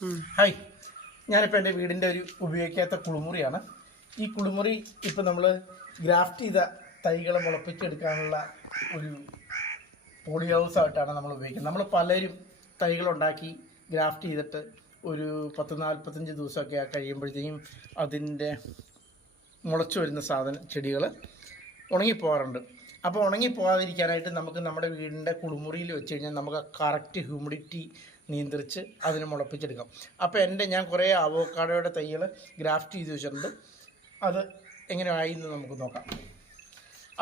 Hi. ഞാനിപ്പോൾ എന്റെ വീടിന്റെ ഒരു ഉപയോഗിക്കാത്ത കുളിമുറിയാണ്. ഈ കുളിമുറി ഇപ്പം നമ്മൾ ഗ്രാഫ്റ്റ് ചെയ്ത തൈകളെ മുളപ്പിച്ചെടുക്കാനുള്ള ഒരു പോളി ഹൗസ് ആയിട്ടാണ് നമ്മൾ ഉപയോഗിക്കുന്നത്. നമ്മൾ പലരും തൈകളുണ്ടാക്കി ഗ്രാഫ്റ്റ് ചെയ്തിട്ട് ഒരു പത്ത് നാൽപ്പത്തഞ്ച് ദിവസമൊക്കെ കഴിയുമ്പോഴത്തേക്കും അതിന്റെ മുളച്ചു വരുന്ന സാധന ചെടികൾ ഉണങ്ങിപ്പോകാറുണ്ട് അപ്പോൾ ഉണങ്ങിപ്പോകാതിരിക്കാനായിട്ട് നമുക്ക് നമ്മുടെ വീടിന്റെ കുളിമുറിയിൽ വെച്ച് കഴിഞ്ഞാൽ നമുക്ക് കറക്റ്റ് ഹ്യൂമിഡിറ്റി നിയന്ത്രിച്ച് അതിനെ മുളപ്പിച്ചെടുക്കാം. അപ്പോൾ എന്റെ ഞാൻ കുറേ അവോക്കാഡോയുടെ തൈകൾ ഗ്രാഫ്റ്റ് ചെയ്ത് വെച്ചിട്ടുണ്ട്. അത് എങ്ങനെ ആയി എന്ന് നമുക്ക് നോക്കാം.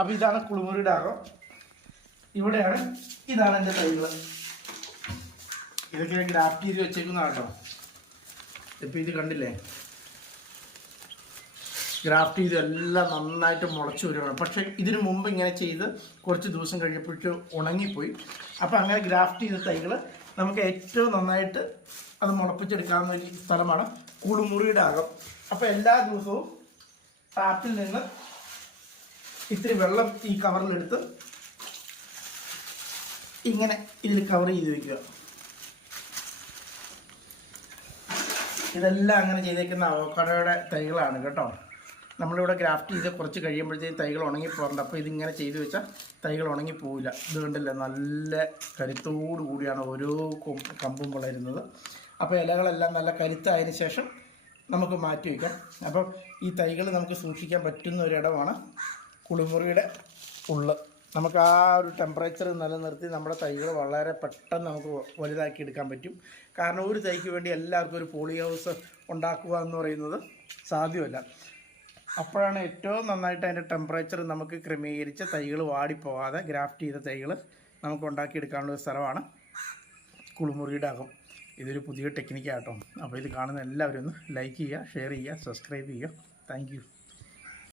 അപ്പോൾ ഇതാണ് കുളിമുറിയുടെ അകം ഇവിടെയാണ് ഇതാണ് എന്റെ തൈകൾ ഇതൊക്കെ ഗ്രാഫ്റ്റ് ചെയ്ത് വെച്ചേക്കുന്നതാണ് കേട്ടോ. ഇപ്പോൾ ഇത് കണ്ടില്ലേ? ഗ്രാഫ്റ്റ് ചെയ്ത് എല്ലാം നന്നായിട്ട് മുളച്ചു വരുവാണ് പക്ഷേ ഇതിനു മുമ്പ് ഇങ്ങനെ ചെയ്ത് കുറച്ച് ദിവസം കഴിഞ്ഞപ്പോഴേക്ക് ഉണങ്ങിപ്പോയി. അപ്പോൾ അങ്ങനെ ഗ്രാഫ്റ്റ് ചെയ്ത തൈകൾ നമുക്ക് ഏറ്റവും നന്നായിട്ട് അത് മുളപ്പിച്ചെടുക്കാവുന്ന ഒരു സ്ഥലമാണ് കുളിമുറിയുടെ അകം. അപ്പോൾ എല്ലാ ദിവസവും ടാപ്പിൽ നിന്ന് ഇത്തിരി വെള്ളം ഈ കവറിലെടുത്ത് ഇങ്ങനെ ഇതിൽ കവർ ചെയ്ത് വയ്ക്കുക ഇതെല്ലാം അങ്ങനെ ചെയ്തേക്കുന്ന അവക്കാടോയുടെ തൈകളാണ് കേട്ടോ. നമ്മളിവിടെ ഗ്രാഫ്റ്റ് ചെയ്ത് കുറച്ച് കഴിയുമ്പോഴത്തേക്കും തൈകൾ ഉണങ്ങിപ്പോറുണ്ട് അപ്പോൾ ഇതിങ്ങനെ ചെയ്ത് വെച്ചാൽ തൈകൾ ഉണങ്ങിപ്പോവില്ല ഇത് കണ്ടില്ല? നല്ല കരുത്തോടു കൂടിയാണ് ഓരോ കമ്പും വളരുന്നത്. അപ്പോൾ ഇലകളെല്ലാം നല്ല കരുത്തായതിനു ശേഷം നമുക്ക് മാറ്റി വയ്ക്കാം. അപ്പം ഈ തൈകൾ നമുക്ക് സൂക്ഷിക്കാൻ പറ്റുന്ന ഒരിടമാണ് കുളിമുറിയുടെ ഉള്ള്. നമുക്ക് ആ ഒരു ടെമ്പറേച്ചർ നിലനിർത്തി നമ്മുടെ തൈകൾ വളരെ പെട്ടെന്ന് നമുക്ക് വലുതാക്കി എടുക്കാൻ പറ്റും. കാരണം ഒരു തൈക്ക് വേണ്ടി എല്ലാവർക്കും ഒരു പോളി ഹൗസ് ഉണ്ടാക്കുക എന്ന് പറയുന്നത് സാധ്യമല്ല. അപ്പോഴാണ് ഏറ്റവും നന്നായിട്ട് അതിന്റെ ടെമ്പറേച്ചർ നമുക്ക് ക്രമീകരിച്ച് തൈകൾ വാടിപ്പോകാതെ ഗ്രാഫ്റ്റ് ചെയ്ത തൈകൾ നമുക്ക് ഉണ്ടാക്കിയെടുക്കാനുള്ള ഒരു സ്ഥലമാണ് കുളിമുറിയുടെ അകം. ഇതൊരു പുതിയ ടെക്നിക്കാട്ടോ അപ്പോൾ ഇത് കാണുന്ന എല്ലാവരും ഒന്ന് ലൈക്ക് ചെയ്യുക ഷെയർ ചെയ്യുക സബ്സ്ക്രൈബ് ചെയ്യുക. താങ്ക്